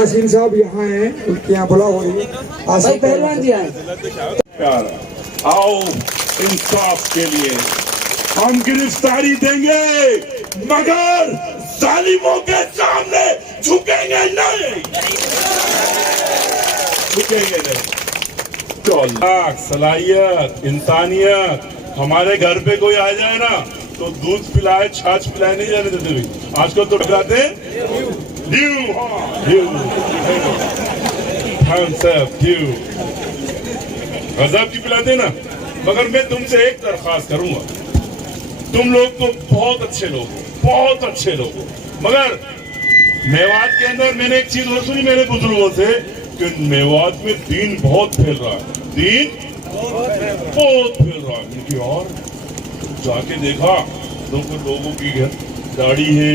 आसिम साहब यहाँ हैं, उनके यहाँ बुला हो रही है। आसिम पहलवान जी आए। आओ इंसाफ के लिए हम गिरफ्तारी देंगे, मगर जालिमों के सामने झुकेंगे नहीं, झुकेंगे नहीं। तो लाख सलाहियत, इंसानियत, हमारे घर पे कोई आ जाए ना तो दूध पिलाए, छाछ पिलाए नहीं जाने देते भी। आजकल तो डराते गजब की पिलाते ना। मगर मैं तुमसे एक दरख्वास्त करूंगा, तुम लोग तो बहुत अच्छे लोग हो, बहुत अच्छे लोग हो, मगर मेवात के अंदर मैंने एक चीज और सुनी मेरे बुजुर्गों से कि मेवात में दीन बहुत फैल रहा है, दीन बहुत फैल रहा है। और जाके देखा लोगों की दाढ़ी है,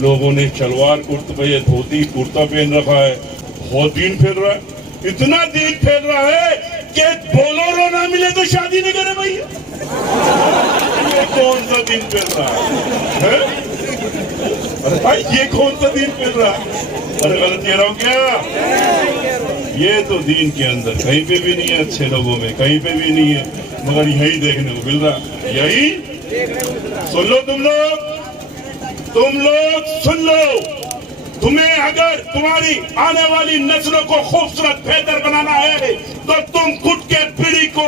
लोगों ने शलवार कुर्ता, धोती कुर्ता पहन रखा है, बहुत दीन फैल रहा है। इतना दीन फैल रहा है कि बोलोरो ना मिले तो शादी नहीं करे भैया। ये कौन सा दीन फैल रहा है? अरे भाई ये कौन सा दीन फैल रहा है? अरे गलत कह रहा हूँ क्या? ये तो दीन के अंदर कहीं पे भी नहीं है, अच्छे लोगों में कहीं पे भी नहीं है, मगर यही देखने को मिल रहा। यही सुन लो तुम लोग सुन लो। तुम्हें अगर तुम्हारी आने वाली नस्लों को खूबसूरत बेहतर बनाना है तो तुम गुटके बीड़ी को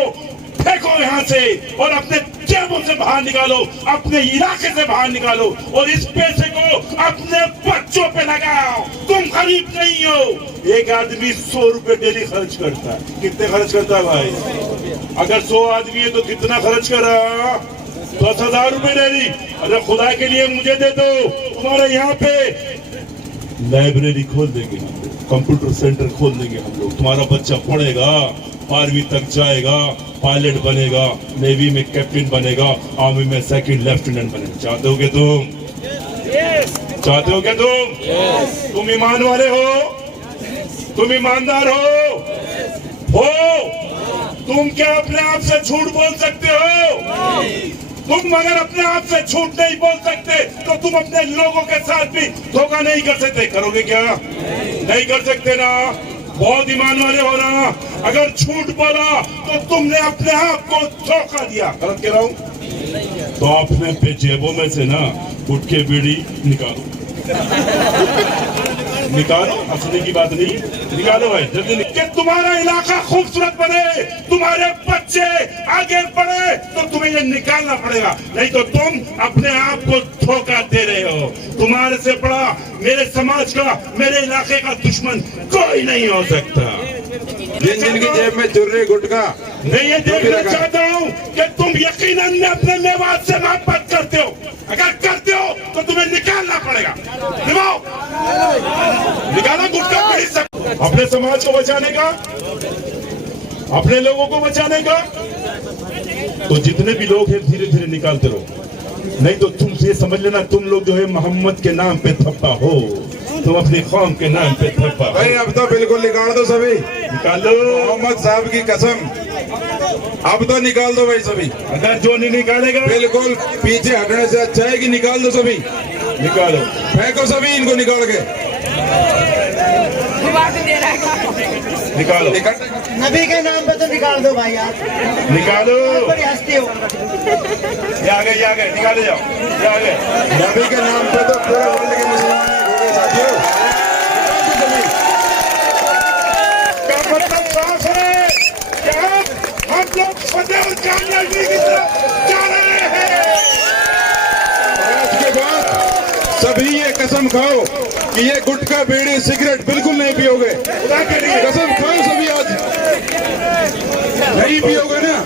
फेंको यहाँ से और अपने जेबों से बाहर निकालो, अपने इलाके से बाहर निकालो और इस पैसे को अपने बच्चों पे लगाओ। तुम गरीब नहीं हो। एक आदमी 100 रुपए डेली खर्च करता है। कितने खर्च करता है भाई? अगर 100 आदमी है तो कितना खर्च करा? 10,000 रुपए डेली। अरे खुदा के लिए मुझे दे दो। तुम्हारे यहाँ पे लाइब्रेरी खोल देंगे हम लोग, कंप्यूटर सेंटर खोल देंगे हम लोग। तुम्हारा बच्चा पढ़ेगा, 12वीं तक जाएगा, पायलट बनेगा, नेवी में कैप्टन बनेगा, आर्मी में सेकंड लेफ्टिनेंट बनेगा। चाहते हो क्या तुम? चाहते हो क्या तुम? तुम ईमान वाले हो? तुम ईमानदार हो? तुम क्या अपने आप से झूठ बोल सकते हो? तुम अगर अपने आप से झूठ नहीं बोल सकते तो तुम अपने लोगों के साथ भी धोखा नहीं कर सकते। करोगे क्या? नहीं कर सकते ना। बहुत ईमान वाले हो ना। अगर झूठ बोला तो तुमने अपने आप को धोखा दिया। गलत कह रहा हूं? तो अपने जेबों में से ना गुटके बीड़ी निकालो, निकालो। हंसने की बात नहीं, निकालो भाई जल्दी। कि तुम्हारा इलाका खूबसूरत बने, तुम्हारे बच्चे आगे बढ़े तो तुम्हें ये निकालना पड़ेगा, नहीं तो तुम अपने आप को धोखा दे रहे हो। तुम्हारे से बड़ा मेरे समाज का, मेरे इलाके का दुश्मन कोई नहीं हो सकता। जिनकी जेब में चुर्री गुटका, मैं ये देखना चाहता हूँ कि तुम यकीनन अपने मेवात से मोहब्बत करते हो। अगर करते हो तो तुम्हें निकालना पड़ेगा। निकालो गुटका बीड़ी से। अपने समाज को बचाने का, अपने लोगों को बचाने का, तो जितने भी लोग हैं धीरे धीरे निकालते रहो, नहीं तो तुम ये समझ लेना तुम लोग जो है मोहम्मद के नाम पे थप्पा हो, तुम अपनी कौम के नाम पे थप्पा। भाई अब तो बिल्कुल निकाल दो सभी, निकालो। मोहम्मद साहब की कसम, अब तो निकाल दो भाई सभी। अगर जो नहीं निकालेगा बिल्कुल पीछे हटने से अच्छा है कि निकाल दो सभी। निकालो, फेंको सभी इनको निकाल के। निकालो, नबी के नाम पे तो निकाल दो भाई यार। निकालो। बड़ी हस्ती हो। ये आ गए, निकाले जाओ। ये आ गए। नबी के नाम पे तो पूरे वर्ल्ड के मुसलमान हो गए साथियों। क्या मतलब साफ है? क्या हम लोग फतेह और कामयाबी की तरफ जा रहे हैं? आज के बाद सभी ये कसम खाओ कि ये गुटखा बीड़ी सिगरेट बिल्कुल नहीं पियोगे। कसम खाओ सभी आज, नहीं पियोगे ना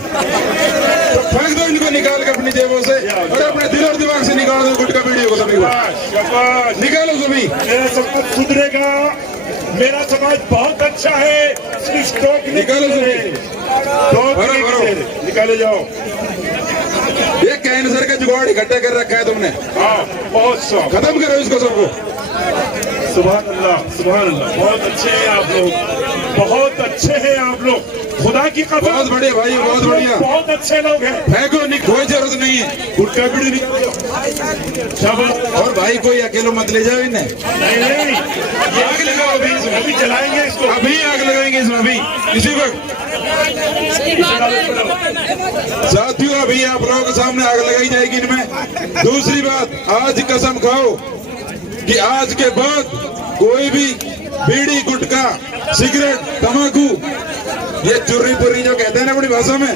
तो फेंक दो इनको निकाल के अपनी जेबों से और अपने दिल और दिमाग से निकाल दो गुटखा बीड़ी को सभी को। निकालो सभी। मेरा समाज सुधरेगा, मेरा समाज बहुत अच्छा है। निकालो सभी, निकाले जाओ। ये कैंसर का जुगाड़ इकट्ठा कर रखा है तुमने। हाँ, बहुत शौक। खत्म करो इसको सबको। सुभान अल्लाह, सुभान अल्लाह। बहुत अच्छे हैं आप लोग, बहुत अच्छे हैं आप लोग। खुदा की कसम, बहुत बढ़िया भाई, बहुत बढ़िया, बहुत अच्छे लोग हैं। फेंको, कोई जरूरत नहीं है। गुटखा बीड़ी निकालो। शाबाश। और भाई कोई अकेले मत ले जाओ इन्हें, नहीं नहीं, ये आग लगाओ अभी, अभी जलाएंगे इसको। अभी आग लगाएंगे इसमें अभी इसी वक्त। साथियों अभी आप लोगों के सामने आग लगाई जाएगी इनमें। दूसरी बात, आज कसम खाओ कि आज के बाद कोई भी बीड़ी गुटखा सिगरेट तंबाकू ये चुर्री पुर्री जो कहते हैं ना अपनी भाषा में,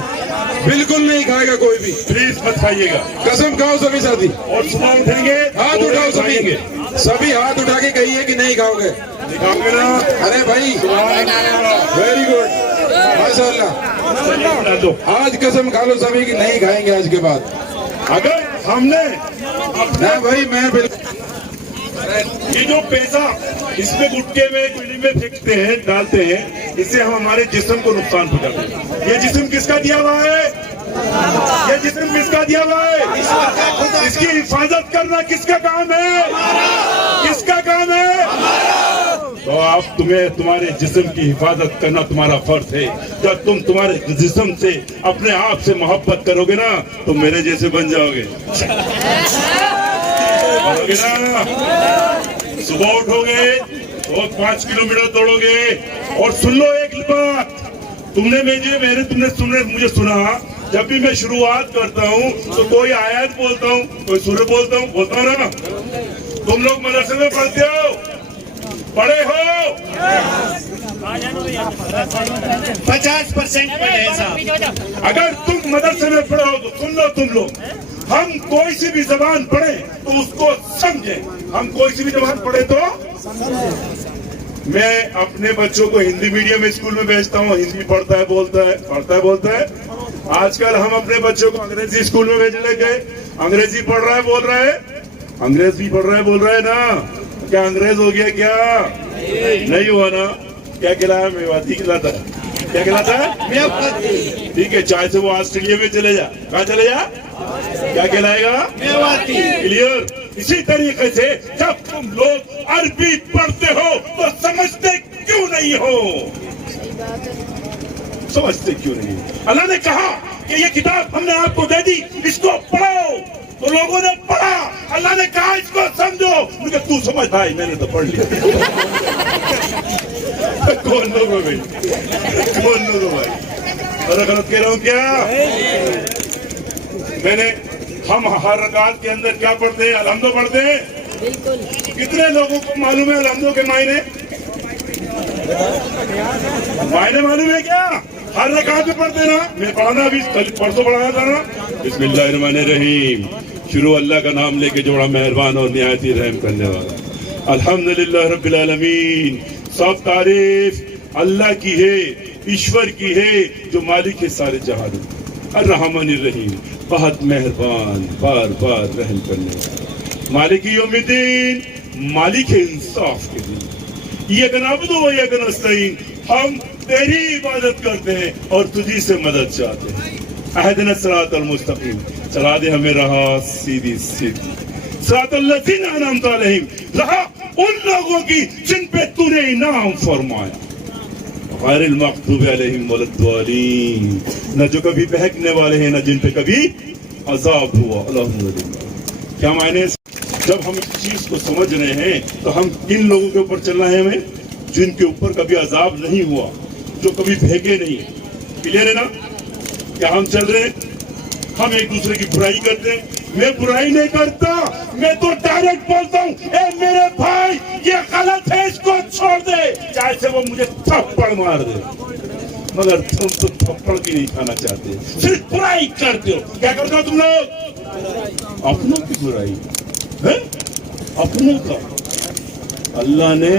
बिल्कुल नहीं खाएगा कोई भी। प्लीज मत खाइएगा। कसम खाओ सभी साथी, और सुबह उठेंगे हाथ उठाओ सभी, सभी हाथ उठा के कहिए कि नहीं खाओगे। दिखाओगे ना? अरे भाई वेरी गुड, माशाल्लाह। दो। आज कसम खा लो सभी कि नहीं खाएंगे आज के बाद। अगर हमने ना भाई मैं बिल्कुल, ये जो पैसा इसमें गुटके में बीड़ी में फेंकते हैं डालते हैं, इससे हम हमारे जिस्म को नुकसान पहुंचाते हैं। ये जिस्म किसका दिया हुआ है? ये जिस्म किसका दिया हुआ है? इसकी हिफाजत करना किसका काम है? किसका काम है? तो आप तुम्हारे जिस्म की हिफाजत करना तुम्हारा फर्ज है। जब तुम तुम्हारे जिस्म से अपने आप से मोहब्बत करोगे ना, तो मेरे जैसे बन जाओगे ना। सुबह उठोगे और 5 किलोमीटर दौड़ोगे। और सुन लो एक बात, तुमने मुझे सुना, जब भी मैं शुरुआत करता हूँ तो कोई आयत बोलता हूँ, कोई सूरह बोलता हूँ ना। तुम लोग मदरसे में पढ़ते हो, पढ़े हो? 50% पढ़े साहब। अगर तुम मदरसे में पढ़े हो तो सुन लो तुम लोग, हम कोई सी भी जबान पढ़े तो उसको समझें। हम कोई सी भी जबान पढ़े तो मैं अपने बच्चों को हिंदी मीडियम स्कूल में भेजता हूँ, हिंदी पढ़ता है बोलता है। आजकल हम अपने बच्चों को अंग्रेजी स्कूल में भेजने गए, अंग्रेजी पढ़ रहा है बोल रहा है, अंग्रेजी पढ़ रहा है बोल रहा है ना। क्या अंग्रेज हो गया? क्या नहीं हुआ ना? क्या खिलाया? मेवाती खिलाता है। क्या खिलाता है? ठीक है, चाहे से वो ऑस्ट्रेलिया में चले जा, कहाँ चले जा, क्या कहलाएगा? मेवाती। क्लियर? इसी तरीके से जब तुम लोग अरबी पढ़ते हो तो समझते क्यों नहीं हो? समझते क्यों नहीं? अल्लाह ने कहा कि ये किताब हमने आपको दे दी, इसको पढ़ो, तो लोगों ने पढ़ा। अल्लाह ने कहा इसको समझो, मुझे तू समझ भाई, मैंने तो पढ़ लिया। कौन लोगों भाई, कौन लोगों भाई, और गलत कह रहा हूँ क्या? हम हर रकात के अंदर क्या पढ़ते हैं? अलहम्दो पढ़ते हैं। कितने लोगों को मालूम है अलहम्दो के मायने मालूम है क्या? हर रकात में पढ़ते ना। मैं पढ़ाना अभी परसों पढ़ाया था ना, बिस्मिल्लाहिर्रहमानिर्रहीम, शुरू अल्लाह का नाम लेके जो बड़ा मेहरबान और निहायत ही रहम करने वाला। अल्हम्दुलिल्लाह रब्बिल आलमीन, सब तारीफ अल्लाह की है, ईश्वर की है जो मालिक है सारे जहान। अर्रहमानिर्रहीम, बहुत मेहरबान, बार बार रहम करने वाला। मालिक यौमिद्दीन, मालिक है इंसाफ के दिन। ये गनाबदो व इय्याका नस्तईन, हम तेरी इबादत करते हैं और तुझी से मदद चाहते हैं। अहदिना सिरातल मुस्तकीम, चला दे हमें राह सीधी सीधी। सिरातल लज़ीना अनअमता अलैहिम, राह उन लोगों की जिन पे तूने इनाम फरमाया। गैरिल मग़दूबि अलैहिम वलद्दालीन, न जो कभी बहकने वाले हैं, न जिन पे कभी अजाब हुआ। अल्हम्दुलिल्लाह। क्या मायने? जब हम इस चीज को समझ रहे हैं तो हम किन लोगों के ऊपर चलना है? हमें जिनके ऊपर कभी अजाब नहीं हुआ, जो कभी भेगे नहीं। क्लियर है ना? क्या हम चल रहे हैं? हम एक दूसरे की बुराई करते हैं। मैं बुराई नहीं करता, मैं तो डायरेक्ट बोलता हूँ, ए मेरे भाई ये गलत है, इसको छोड़ दे, चाहे से वो मुझे थप्पड़ मार दे। मगर तुम तो थप्पड़ भी नहीं खाना चाहते, सिर्फ बुराई करते हो। क्या करते हो तुम लोग? अपनों की बुराई है, अपनों का। अल्लाह ने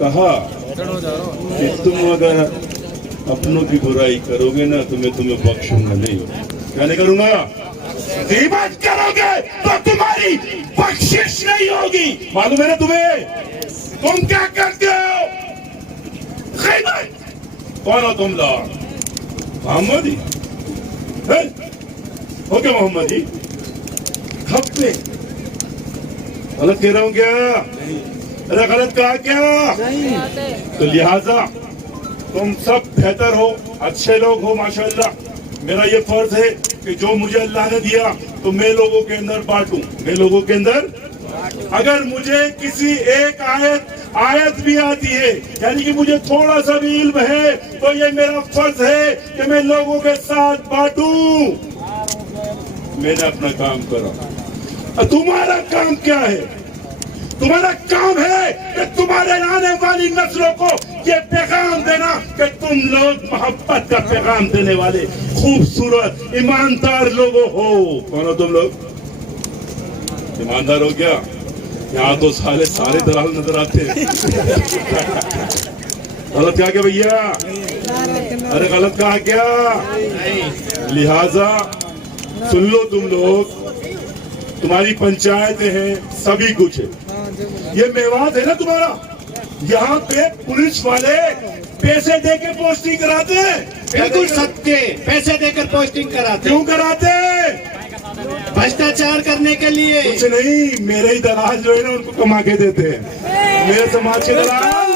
कहा कि तुम अगर अपनों की बुराई करोगे ना तो मैं तुम्हें बख्शूंगा नहीं। क्या नहीं करूंगा? गीबत करोगे तो तुम्हारी बख्शिश नहीं होगी। मालूम है ना तुम्हें? तुम क्या करते हो? गीबत। कौन हो तुम लोग? मोहम्मदी हो क्या? मोहम्मदी खप्पे। गलत कह रहा हूँ क्या? अरे गलत कहा क्या? तो लिहाजा तुम सब बेहतर हो, अच्छे लोग हो माशाल्लाह। میرا یہ فرض ہے کہ جو مجھے اللہ نے دیا تو میں لوگوں کے اندر بانٹوں. میں لوگوں کے اندر اگر مجھے کسی ایک آیت بھی آتی ہے, یعنی کہ مجھے تھوڑا سا بھی علم ہے, تو یہ میرا فرض ہے کہ میں لوگوں کے ساتھ بانٹوں. میں نے اپنا کام کرا. تمہارا کام کیا ہے؟ تمہارا کام ہے کہ تمہارے آنے والی نسلوں کو یہ پیغام دینا کہ تم لوگ محبت کا پیغام دینے والے خوبصورت ایماندار لوگ ہو. کون ہو تم لوگ؟ ایماندار ہو کیا؟ یہاں تو سارے دلال نظر آتے ہیں. غلط کہا کیا بھیا؟ ارے غلط کہا کیا؟ لہذا سن لو تم لوگ, تمہاری پنچایتیں ہیں, سبھی کچھ ہے. یہ میوات ہے نا تمہارا, یہاں پہ پولیس والے پیسے دے کے پوسٹنگ کراتے ہیں. بالکل ستیہ, پیسے دے کر پوسٹنگ کراتے. کیوں کراتے ہیں؟ بھرشٹاچار کرنے کے لیے. کچھ نہیں, میرے ہی دلال جو ہے نا ان کو کما کے دیتے ہیں. میرے سماج کے دلال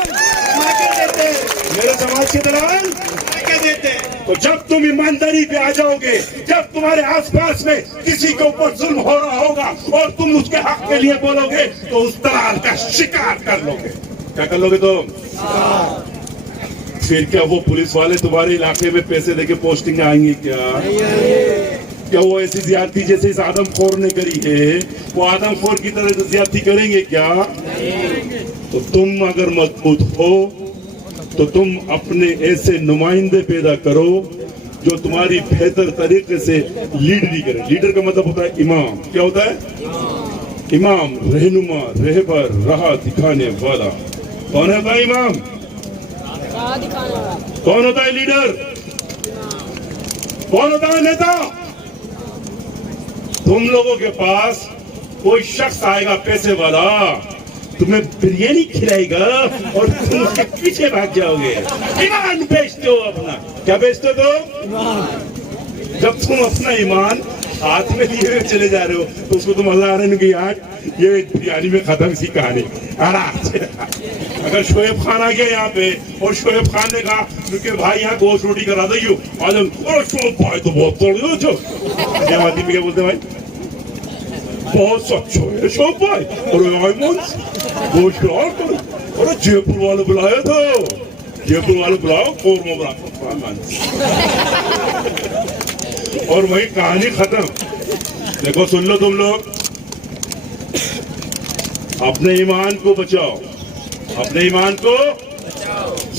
کما کے دیتے ہیں. میرے سماج کے دلال کما کے دیتے ہیں. تو جب تم ایمانداری پہ آ جاؤ گے, جب تمہارے آس پاس میں کسی کے اوپر ظلم ہو رہا ہوگا اور تم اس کے حق کے لیے بولو گے, تو اس دلال کا شکار کر لو گے. کیا کر لو گے تم؟ پھر کیا وہ پولیس والے تمہارے علاقے میں پیسے دے کے پوسٹنگ آئیں گی کیا وہ ایسی زیادتی جیسے اس آدم خور نے کری ہے, وہ آدم خور کی طرح زیادتی کریں گے کیا؟ تو تم اگر مضبوط ہو تو تم اپنے ایسے نمائندے پیدا کرو جو تمہاری بہتر طریقے سے لیڈری کرے. لیڈر کا مطلب ہوتا ہے امام. کیا ہوتا ہے؟ امام, رہنما, رہبر, راہ دکھانے والا. کون ہوتا ہے امام؟ کون ہوتا ہے لیڈر؟ کون ہوتا ہے نیتا؟ تم لوگوں کے پاس کوئی شخص آئے گا پیسے والا, تمہیں بریانی کھلائے گا اور تم اس کے پیچھے بھاگ جاؤ گے. ایمان بیچتے ہو اپنا. کیا بیچتے ہو تم؟ جب تم اپنا ایمان ہاتھ میں لیے ہوئے چلے جا رہے ہو تو اس کو تو مزہ آ رہا ہے کہ یار یہ بریانی میں ختم سی کہانی. اگر شعیب خان آ گیا یہاں پہ اور شعیب خان نے کہا کہ بھائی یہاں گوشت روٹی کرا دو, شعیب بھائی تو بہت توڑ دو. جماعتی میں کیا بولتے ہیں بھائی؟ بہت سچا ہے شعیب بھائی. اور گوشت کرو. اور جے پور والے بلایا تھا, جے پور والے بلاؤ, قورمہ بنا. اور وہی کہانی ختم. دیکھو سن لو تم لوگ, اپنے ایمان کو بچاؤ. اپنے ایمان کو,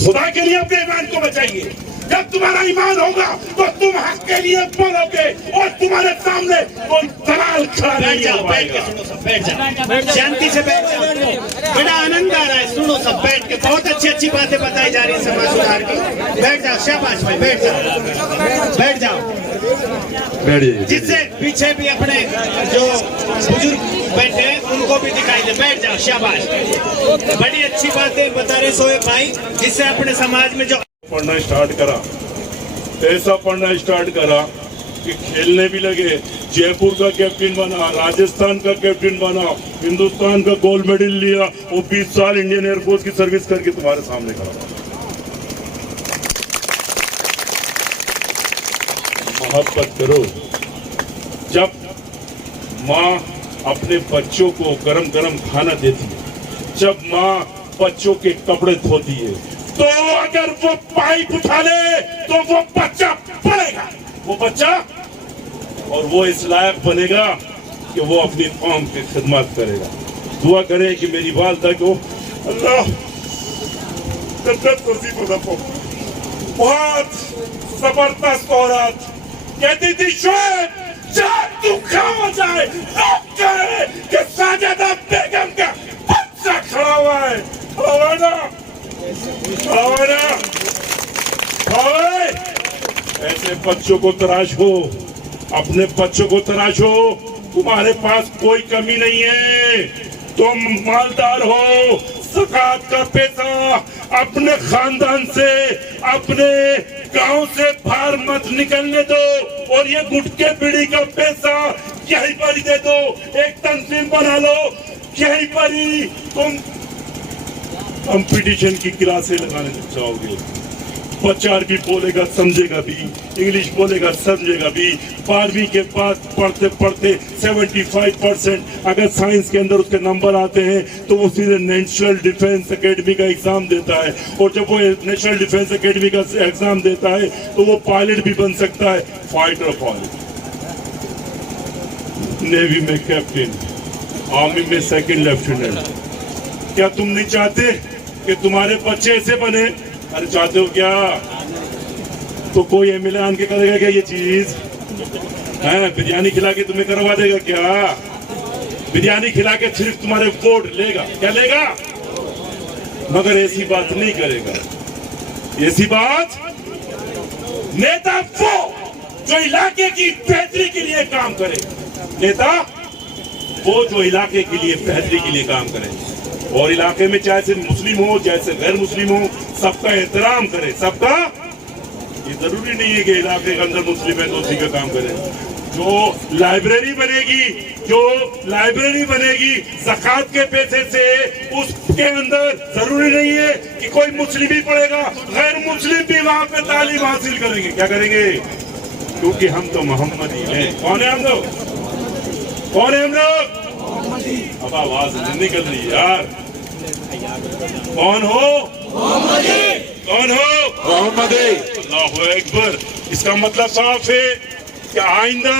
خدا کے لیے اپنے ایمان کو بچائیے. جب تمہارا ایمان ہوگا تو تم حق کے لیے بولو گے اور تمہارے سامنے کوئی دلال کھڑا نہیں ہو پائے گا. شانتی سے بیٹھ جاؤ. بڑا آنند آ رہا ہے. سنو سب بیٹھ کے, بہت اچھی باتیں بتائی جا رہی ہیں سماج سدھار کی. بیٹھ جاؤ, شاباش بھائی, بیٹھ جاؤ, بیٹھ جاؤ. جس سے پیچھے بھی اپنے جو بزرگ بیٹھے ہیں ان کو بھی دکھائی دے. بیٹھ جاؤ, شاباش. بڑی اچھی باتیں بتا رہے شعیب بھائی, جس سے اپنے سماج میں جو پڑھنا اسٹارٹ کرا, ایسا پڑھنا اسٹارٹ کرا کہ کھیلنے بھی لگے. جے پور کا کیپٹن بنا, راجستھان کا کیپٹن بنا, ہندوستان کا گولڈ میڈل لیا, وہ 20 سال انڈین ایئر فورس کی سروس کر کے تمہارے سامنے کھڑا. محبت کرو. جب ماں اپنے بچوں کو گرم گرم کھانا دیتی ہے, جب ماں بچوں کے کپڑے دھوتی ہے, تو اگر وہ پائپ اٹھا لے تو وہ بچہ پڑے گا. وہ بچہ اور وہ اس لائق بنے گا کہ وہ اپنی قوم کی خدمت کرے گا. دعا کرے کہ میری والدہ کو اللہ جنت نصیب رکھو. بہت زبردست عورت کہتی تھی, شعیب جب تو کھا جائے لوگ کہے کہ ساجدہ بیگم کا بچہ کھڑا ہوا ہے. ایسے بچوں کو تراشو, اپنے بچوں کو تراشو. تمہارے پاس کوئی کمی نہیں ہے, تم مالدار ہو. زکات کا پیسہ اپنے خاندان سے, اپنے گاؤں سے باہر مت نکلنے دو, اور یہ گٹکے بیڑی کا پیسہ یہیں پر ہی دے دو. ایک تنظیم بنا لو, یہیں پر ہی تم کمپٹیشن کی کلاسیں لگانے لگ جاؤ گے. बच्चा अरबी बोलेगा समझेगा भी, इंग्लिश बोलेगा समझेगा भी। 12वीं के बाद पढ़ते पढ़ते 75% अगर साइंस के अंदर उसके नंबर आते हैं तो वो सीधे नेशनल डिफेंस एकेडमी का एग्जाम देता है, और जब वो नेशनल डिफेंस एकेडमी का एग्जाम देता है तो वो पायलट भी बन सकता है, फाइटर पायलट, नेवी में कैप्टन, आर्मी में सेकंड लेफ्टिनेंट। क्या तुम नहीं चाहते कि तुम्हारे बच्चे ऐसे बने? अरे चाहते हो क्या? तो कोई एमएलए आन के करेगा क्या ये चीज? है बिरयानी खिला के तुम्हें करवा देगा क्या? बिरयानी खिला के सिर्फ तुम्हारे वोट लेगा, क्या लेगा? मगर ऐसी बात नहीं करेगा। ऐसी बात नेता वो जो इलाके की बेहतरी के लिए काम करे, नेता वो जो इलाके के लिए बेहतरी के लिए काम करे, और इलाके में चाहे से मुस्लिम हो चाहे से गैर मुस्लिम हो, सबका एहतराम करे। सबका, ये जरूरी नहीं है कि इलाके के अंदर मुस्लिम है तो उसी का काम करे। जो लाइब्रेरी बनेगी ज़कात के पैसे से, उसके अंदर जरूरी नहीं है कि कोई मुस्लिम ही पढ़ेगा, गैर मुस्लिम भी वहां पे तालीम हासिल करेंगे। क्या करेंगे? क्योंकि हम तो मोहम्मदी हैं। कौन है हम लोग? कौन है हम लोग? अब आवाज नहीं निकल रही यार। कौन हो? कौन हो? मोहम्मदी। अल्लाहु अकबर। इसका मतलब साफ है कि आइंदा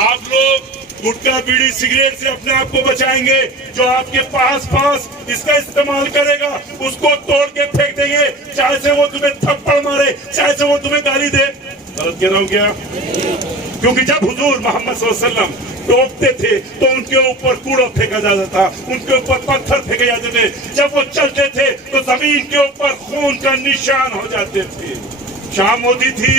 आप लोग गुटखा बीड़ी सिगरेट से अपने आप को बचाएंगे। जो आपके पास इसका इस्तेमाल करेगा उसको तोड़ के फेंक देंगे, चाहे से वो तुम्हें थप्पड़ मारे, चाहे से वो तुम्हें गाली दे। गलत कह रहा हूं क्या? क्योंकि जब हुजूर मोहम्मद सल्लल्लाहु अलैहि वसल्लम टोकते थे तो उनके ऊपर कूड़ा फेंका जाता था, उनके ऊपर पत्थर फेंके जाते थे। जब वो चलते थे तो जमीन के ऊपर खून का निशान हो जाते थे। शाम होती थी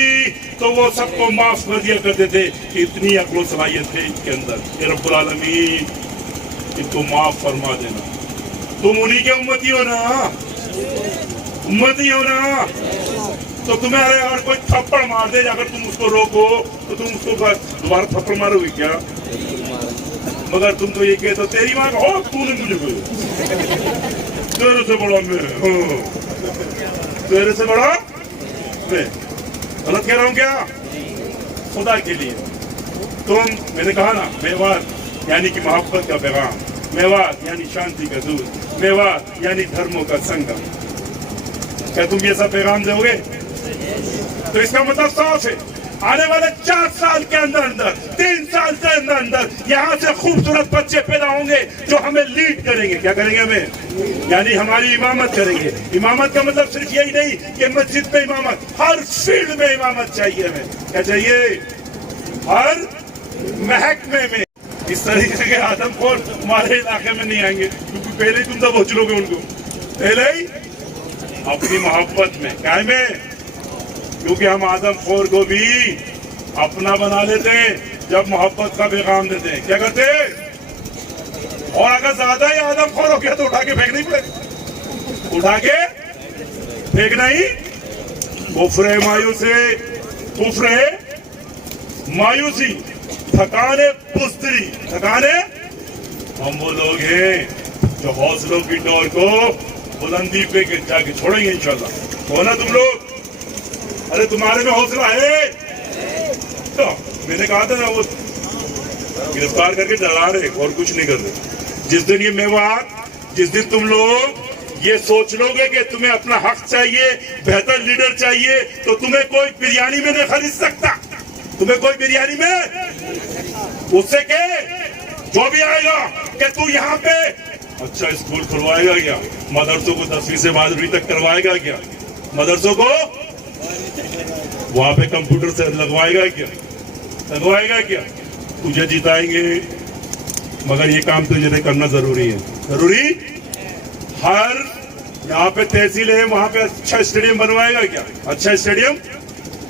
तो वो सबको माफ कर दिया करते थे। इतनी अक्ल सलाहियत है इनके अंदर कि रब्बुल आलमीन इनको माफ फरमा देना। तुम उन्हीं के उम्मती हो ना, उम्मती हो ना, तो तुम्हें अगर कोई थप्पड़ मार दे, अगर तुम उसको रोको तो तुम उसको दोबारा थप्पड़ मारोगे क्या? मगर तुम तो ये कहते हो तेरी माँ हो, तूने मुझे तेरे से बड़ा मैं, तेरे से बड़ा मैं। गलत कह रहा हूँ क्या? खुदा के लिए मैंने कहा ना, मेवात यानी कि मोहब्बत का पैगाम, मेवात यानी शांति का दूत, मेवात यानी धर्मों का संगम। क्या तुम ये सब पैगाम दोगे? तो इसका मतलब साफ है, आने वाले 4 साल के अंदर 3 साल के अंदर यहाँ से खूबसूरत बच्चे पैदा होंगे जो हमें लीड करेंगे। क्या करेंगे? हमें यानी हमारी इमामत करेंगे। इमामत का मतलब सिर्फ यही नहीं कि मस्जिद में इमामत, हर फील्ड में इमामत चाहिए हमें। क्या चाहिए? हर महकमे में। इस तरीके के आदमखोर हमारे इलाके में नहीं आएंगे, क्योंकि पहले ही तुम दबोच लोगे उनको, पहले ही अपनी मोहब्बत में कायम है। क्योंकि हम आदमखोर को भी अपना बना लेते हैं जब मोहब्बत का पैगाम देते हैं। क्या करते हैं? और अगर ज्यादा ही आदमखोर हो गया तो उठा के फेंकना ही पड़ेगा, उठा के फेंकना ही। कुफ्र मायूसी, कुफ्र मायूसी, थकाने बुज़दिली, थकाने। हम वो लोग हैं जो हौसलों की डोर को बुलंदी पे जाके छोड़ेंगे इंशाल्लाह। हो ना तुम लोग? अरे तुम्हारे में हौसला है? तो मैंने कहा था ना, वो गिरफ्तार करके डरा रहे और कुछ नहीं कर रहे। जिस दिन ये मेवात, जिस दिन तुम लोग ये सोच लोगे कि तुम्हें अपना हक चाहिए, बेहतर लीडर चाहिए, तो तुम्हें कोई बिरयानी में नहीं खरीद सकता। तुम्हें कोई बिरयानी में उससे के जो भी आएगा कि तू यहाँ पे अच्छा स्कूल खुलवाएगा क्या, मदरसों को 10वीं से 12वीं तक करवाएगा क्या, मदरसों को वहां पे कंप्यूटर से लगवाएगा क्या, तुझे जिताएंगे। मगर ये काम तुझे करना जरूरी है, जरूरी। हर यहाँ पे तहसील है, वहां पे अच्छा स्टेडियम बनवाएगा क्या, अच्छा स्टेडियम,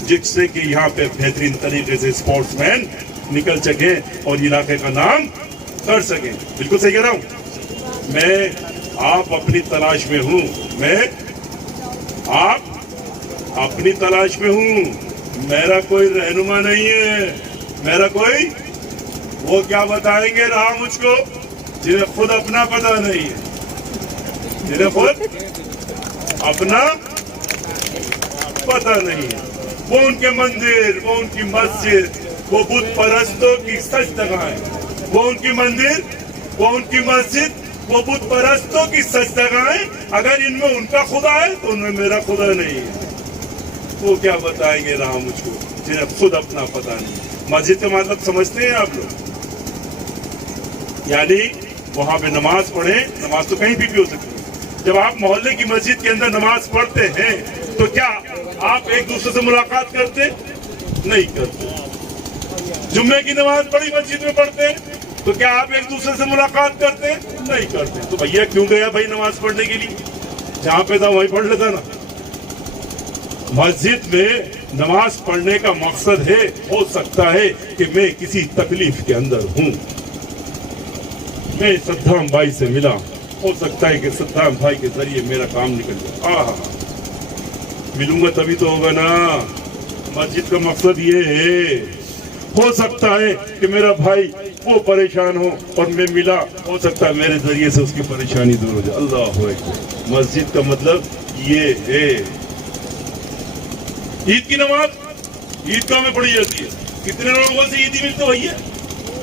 जिससे कि यहाँ पे बेहतरीन तरीके से स्पोर्ट्समैन निकल सके और इलाके का नाम कर सके। बिल्कुल सही कह रहा हूँ मैं। आप अपनी तलाश में हूँ, आप अपनी तलाश में हूँ। मेरा कोई रहनुमा नहीं है, मेरा कोई वो क्या बताएंगे राह मुझको, जिन्हें खुद अपना पता नहीं है, जिन्हें खुद अपना पता नहीं है। वो उनके मंदिर, वो उनकी मस्जिद, वो बुत परस्तों की सजदगाह है। वो उनकी मंदिर, वो उनकी मस्जिद, वो बुत परस्तों की सजदगाह है। अगर इनमें उनका खुदा है तो उनमें मेरा खुदा नहीं है। वो क्या बताएंगे राम मुझको, जिन्हें खुद अपना पता नहीं। मस्जिद का मतलब समझते हैं आप लोग? यानी वहां पे नमाज पढ़े, नमाज तो कहीं भी हो सकती है। जब आप मोहल्ले की मस्जिद के अंदर नमाज पढ़ते हैं तो क्या आप एक दूसरे से मुलाकात करते? नहीं करते। जुम्मे की नमाज बड़ी मस्जिद में पढ़ते हैं तो क्या आप एक दूसरे से मुलाकात करते? नहीं करते। तो भैया क्यों गया भाई नमाज पढ़ने के लिए? जहां पे था वहीं पढ़ लेता ना। मस्जिद में नमाज पढ़ने का मकसद है, हो सकता है कि मैं किसी तकलीफ के अंदर हूं, मैं सद्दाम भाई से मिला, हो सकता है कि सद्दाम भाई के जरिए मेरा काम निकल जाए। आहा, मिलूंगा तभी तो होगा ना। मस्जिद का मकसद ये है। हो सकता है कि मेरा भाई वो परेशान हो और मैं मिला, हो सकता है मेरे जरिए से उसकी परेशानी दूर हो जाए। अल्लाह अकबर। मस्जिद का मतलब ये है। ईद की नमाज ईदगाह में पढ़ी जाती है। कितने लोगों से ईदी मिलते भैया?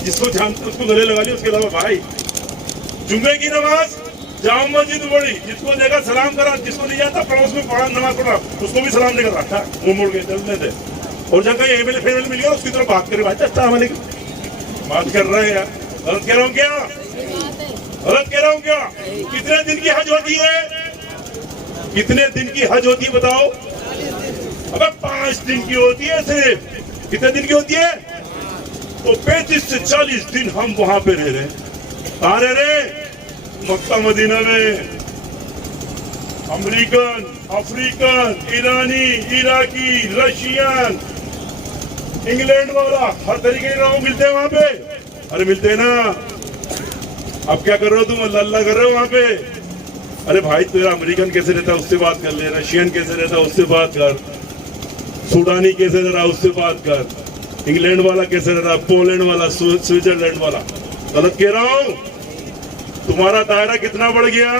जिसको जानते उसको गले लगा लिया, उसके अलावा भाई। जुम्मे की नमाज जामा मस्जिद में पढ़ी, जिसको देखा सलाम करा, जिसको नहीं जाता पड़ोस में पढ़ा नमाज पढ़ा, उसको भी सलाम नहीं करा, मुंह मोड़ के चलने दे। और जब कहीं एमएलए फेमएलए मिल गया उसकी तरफ बात करे, भाई अस्सलाम वालेकुम बात कर रहे हैं यार। गलत कह रहा हूँ क्या? गलत कह रहा हूँ क्या? कितने दिन की हज होती है? कितने दिन की हज होती है बताओ? अबे 5 दिन की होती है सिर्फ। कितने दिन की होती है? तो 35 से 40 दिन हम वहां पे रह रहे हैं। कहाँ रह रहे? मक्का मदीना में। अमेरिकन, अफ्रीकन, ईरानी, इराकी, रशियन, इंग्लैंड वाला, हर तरीके के लोग मिलते हैं वहां पे। अरे मिलते हैं ना। अब क्या कर रहे हो तुम? अल्लाह अल्लाह कर रहे हो वहां पे? अरे भाई तेरा अमेरिकन कैसे रहता है उससे बात कर ले, रशियन कैसे रहता है उससे बात कर, सूडानी कैसे रह रहा है उससे बात कर, इंग्लैंड वाला कैसे रह रहा है, पोलैंड वाला, स्विट्जरलैंड वाला। गलत कह रहा हूं? तुम्हारा दायरा कितना बढ़ गया?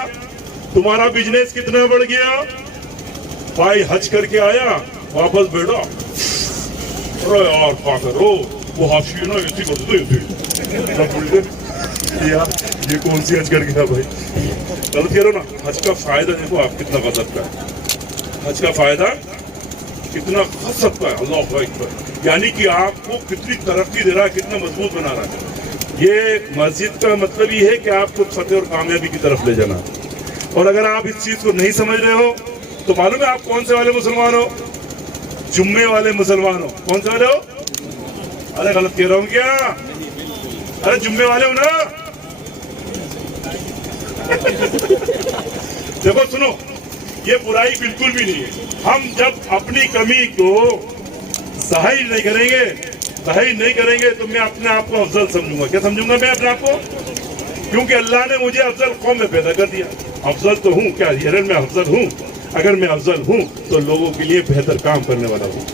तुम्हारा बिजनेस कितना बढ़ गया? भाई हज करके आया, वापस बैठा, अरे यार क्या करो, वो हाफी ना ऐसी कर दो यार, ये कौन सी हज करके आया भाई? गलत कह रहे हो ना। हज का फायदा देखो आप कितना गजब का है। हज का फायदा कितना गजब का है। अल्लाह अकबर। यानी कि आपको कितनी तरक्की दे रहा है, कितना मजबूत बना रहा है। ये मस्जिद का मतलब ये है कि आपको फतेह और कामयाबी की तरफ ले जाना। और अगर आप इस चीज को नहीं समझ रहे हो तो मालूम है आप कौन से वाले मुसलमान हो? जुम्मे वाले मुसलमान हो। कौन से वाले हो? अरे गलत कह रहा हूं क्या? अरे जुम्मे वाले हो ना। देखो सुनो, ये बुराई बिल्कुल भी नहीं है। हम जब अपनी कमी को जाहिर नहीं करेंगे तो मैं अपने आप को अफजल समझूंगा। क्या समझूंगा मैं अपने आप को? क्योंकि अल्लाह ने मुझे अफजल कौम में पैदा कर दिया। अफजल तो हूँ क्या? मैं अफजल हूँ। अगर मैं अफजल हूँ तो लोगों के लिए बेहतर काम करने वाला हूँ।